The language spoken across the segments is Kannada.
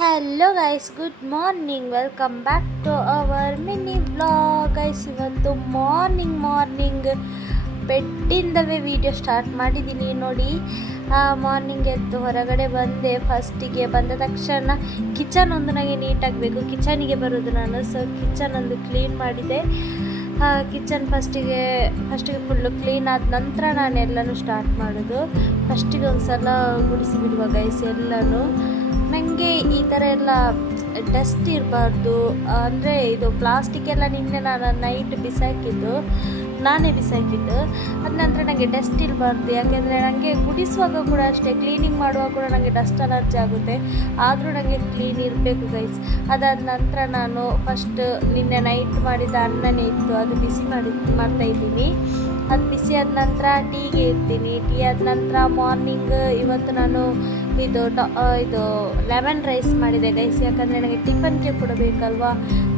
Hello guys, good morning. Welcome back to our mini vlog. Guys, ಇವತ್ತು ಮಾರ್ನಿಂಗ್ ಬೆಡ್ಡಿಂದವೇ ವಿಡಿಯೋ ಸ್ಟಾರ್ಟ್ ಮಾಡಿದ್ದೀನಿ ನೋಡಿ. ಮಾರ್ನಿಂಗ್ ಎದ್ದು ಹೊರಗಡೆ ಬಂದೆ. ಫಸ್ಟಿಗೆ ಬಂದ ತಕ್ಷಣ ಕಿಚನ್ ಒಂದು ನನಗೆ ನೀಟಾಗಬೇಕು, ಕಿಚನಿಗೆ ಬರೋದು ನಾನು. ಸೊ ಕಿಚನ್ ಒಂದು ಕ್ಲೀನ್ ಮಾಡಿದೆ. ಕಿಚನ್ ಫಸ್ಟಿಗೆ ಫುಲ್ಲು ಕ್ಲೀನ್ ಆದ ನಂತರ ನಾನು ಎಲ್ಲನೂ ಸ್ಟಾರ್ಟ್ ಮಾಡೋದು. ಫಸ್ಟಿಗೆ ಒಂದು ಸಲ ಗುಡಿಸಿ ಬಿಡುವ ಗೈಸ್ ಎಲ್ಲನೂ. ನನಗೆ ಈ ಥರ ಎಲ್ಲ ಡಸ್ಟ್ ಇರಬಾರ್ದು, ಅಂದರೆ ಇದು ಪ್ಲಾಸ್ಟಿಕ್ ಎಲ್ಲ ನಿನ್ನೆ ನಾನು ನೈಟ್ ನಾನೇ ಬಿಸಾಕಿದ್ದು. ಅದ ನಂತರ ನನಗೆ ಡಸ್ಟ್ ಇರಬಾರ್ದು, ಯಾಕೆಂದರೆ ನನಗೆ ಗುಡಿಸುವಾಗ ಕೂಡ ಅಷ್ಟೇ, ಕ್ಲೀನಿಂಗ್ ಮಾಡುವಾಗ ಕೂಡ ನನಗೆ ಡಸ್ಟ್ ಅಲರ್ಜಿ ಆಗುತ್ತೆ. ಆದರೂ ನನಗೆ ಕ್ಲೀನ್ ಇರಬೇಕು ಗೈಸ್. ಅದಾದ ನಂತರ ನಾನು ಫಸ್ಟ್ ನಿನ್ನೆ ನೈಟ್ ಮಾಡಿದ ಅನ್ನನೇ ಇತ್ತು, ಅದು ಬಿಸಿ ಮಾಡ್ತಾಯಿದ್ದೀನಿ. ಅದು ಬಿಸಿ ಆದ ನಂತರ ಟೀಗೆ ಇಡ್ತೀನಿ. ಟೀ ಆದ ನಂತರ ಮಾರ್ನಿಂಗ್ ಇವತ್ತು ನಾನು ಇದು ಲೆಮನ್ ರೈಸ್ ಮಾಡಿದೆ ಗೈಸ್, ಯಾಕಂದರೆ ನನಗೆ ಟಿಫನ್ಗೆ ಕೊಡಬೇಕಲ್ವಾ,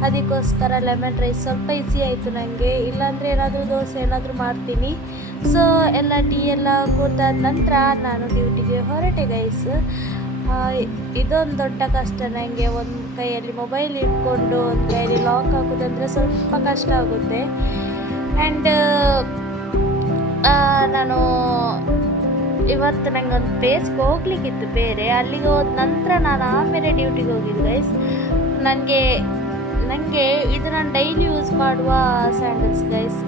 ಅದಕ್ಕೋಸ್ಕರ ಲೆಮನ್ ರೈಸ್ ಸ್ವಲ್ಪ ಈಸಿ ಆಯಿತು ನನಗೆ. ಇಲ್ಲಾಂದರೆ ಏನಾದರೂ ದೋಸೆ ಏನಾದರೂ ಮಾಡ್ತೀನಿ. ಸೊ ಎಲ್ಲ ಟೀ ಎಲ್ಲ ಕುಡ್ದಾದ ನಂತರ ನಾನು ಡ್ಯೂಟಿಗೆ ಹೊರಟೆ ಗೈಸ್. ಇದೊಂದು ದೊಡ್ಡ ಕಷ್ಟ ನನಗೆ. ಒಂದು ಕೈಯಲ್ಲಿ ಮೊಬೈಲ್ ಇಟ್ಕೊಂಡು ಒಂದು ಕೈಯಲ್ಲಿ ಲಾಕ್ ಹಾಕೋದಂದರೆ ಸ್ವಲ್ಪ ಕಷ್ಟ ಆಗುತ್ತೆ. ಆ್ಯಂಡ್ ನಾನು ಇವತ್ತು ನನಗೆ ಒಂದು ಪ್ಲೇಸ್ಗೆ ಹೋಗ್ಲಿಕ್ಕಿತ್ತು ಬೇರೆ, ಅಲ್ಲಿಗೆ ಹೋದ ನಂತರ ನಾನು ಆಮೇಲೆ ಡ್ಯೂಟಿಗೆ ಹೋಗಿದ್ದು ಗೈಸ್. ನನಗೆ ಇದು ನಾನು ಡೈಲಿ ಯೂಸ್ ಮಾಡುವ ಸ್ಯಾಂಡಲ್ಸ್ ಗೈಸ್.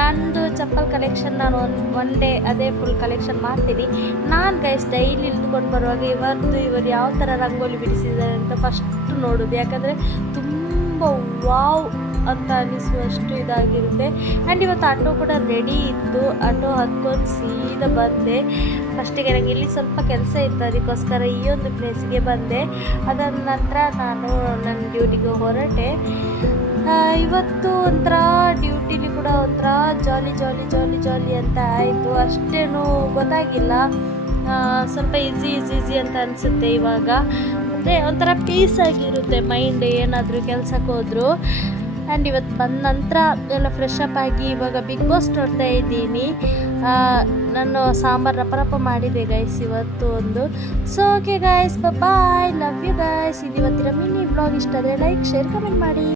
ನಂದು ಚಪ್ಪಲ್ ಕಲೆಕ್ಷನ್ ನಾನು ಒನ್ ಡೇ ಅದೇ ಫುಲ್ ಕಲೆಕ್ಷನ್ ಮಾಡ್ತೀನಿ ನಾನು ಗೈಸ್. ಡೈಲಿ ಇಳಿದುಕೊಂಡು ಬರುವಾಗ ಇವರು ಯಾವ ಥರ ರಂಗೋಲಿ ಬಿಡಿಸಿದ್ದಾರೆ ಅಂತ ಫಸ್ಟ್ ನೋಡೋದು, ಯಾಕಂದರೆ ತುಂಬ ವಾವ್ ಅಂತ ಅನ್ನಿಸುವಷ್ಟು ಇದಾಗಿರುತ್ತೆ. ಆ್ಯಂಡ್ ಇವತ್ತು ಆಟೋ ಕೂಡ ರೆಡಿ ಇತ್ತು. ಆಟೋ ಹತ್ಕೊಂಡು ಸೀದಾ ಬಂದೆ. ಫಸ್ಟಿಗೆ ನನಗೆ ಇಲ್ಲಿ ಸ್ವಲ್ಪ ಕೆಲಸ ಇತ್ತು, ಅದಕ್ಕೋಸ್ಕರ ಈ ಒಂದು ಪ್ಲೇಸಿಗೆ ಬಂದೆ. ಅದಾದ ನಂತರ ನಾನು ನನ್ನ ಡ್ಯೂಟಿಗೆ ಹೊರಟೆ. ಇವತ್ತು ಒಂಥರ ಡ್ಯೂಟಿಲಿ ಕೂಡ ಒಂಥರ ಜಾಲಿ ಅಂತ ಆಯಿತು. ಅಷ್ಟೇನು ಗೊತ್ತಾಗಿಲ್ಲ, ಸ್ವಲ್ಪ ಈಸಿ ಅಂತ ಅನಿಸುತ್ತೆ ಇವಾಗ. ಅಂದರೆ ಒಂಥರ ಪೀಸ್ ಆಗಿರುತ್ತೆ ಮೈಂಡ್, ಏನಾದರೂ ಕೆಲಸಕ್ಕೆ ಹೋದರೂ. ಆ್ಯಂಡ್ ಇವತ್ತು ಬಂದ ನಂತರ ಎಲ್ಲ ಫ್ರೆಶ್ ಅಪ್ ಆಗಿ ಇವಾಗ ಬಿಗ್ ಬಾಸ್ ನೋಡ್ತಾ ಇದ್ದೀನಿ. ನಾನು ಸಾಂಬಾರು ರಪ ಮಾಡಿದೆ ಗೈಸ್ ಇವತ್ತು ಒಂದು. So okay guys, bye, love you guys. ಇದು ಇವತ್ತಿನ ಮಿನಿ ವ್ಲಾಗ್. ಇಷ್ಟ ಆದರೆ ಲೈಕ್, ಶೇರ್, ಕಮೆಂಟ್ ಮಾಡಿ.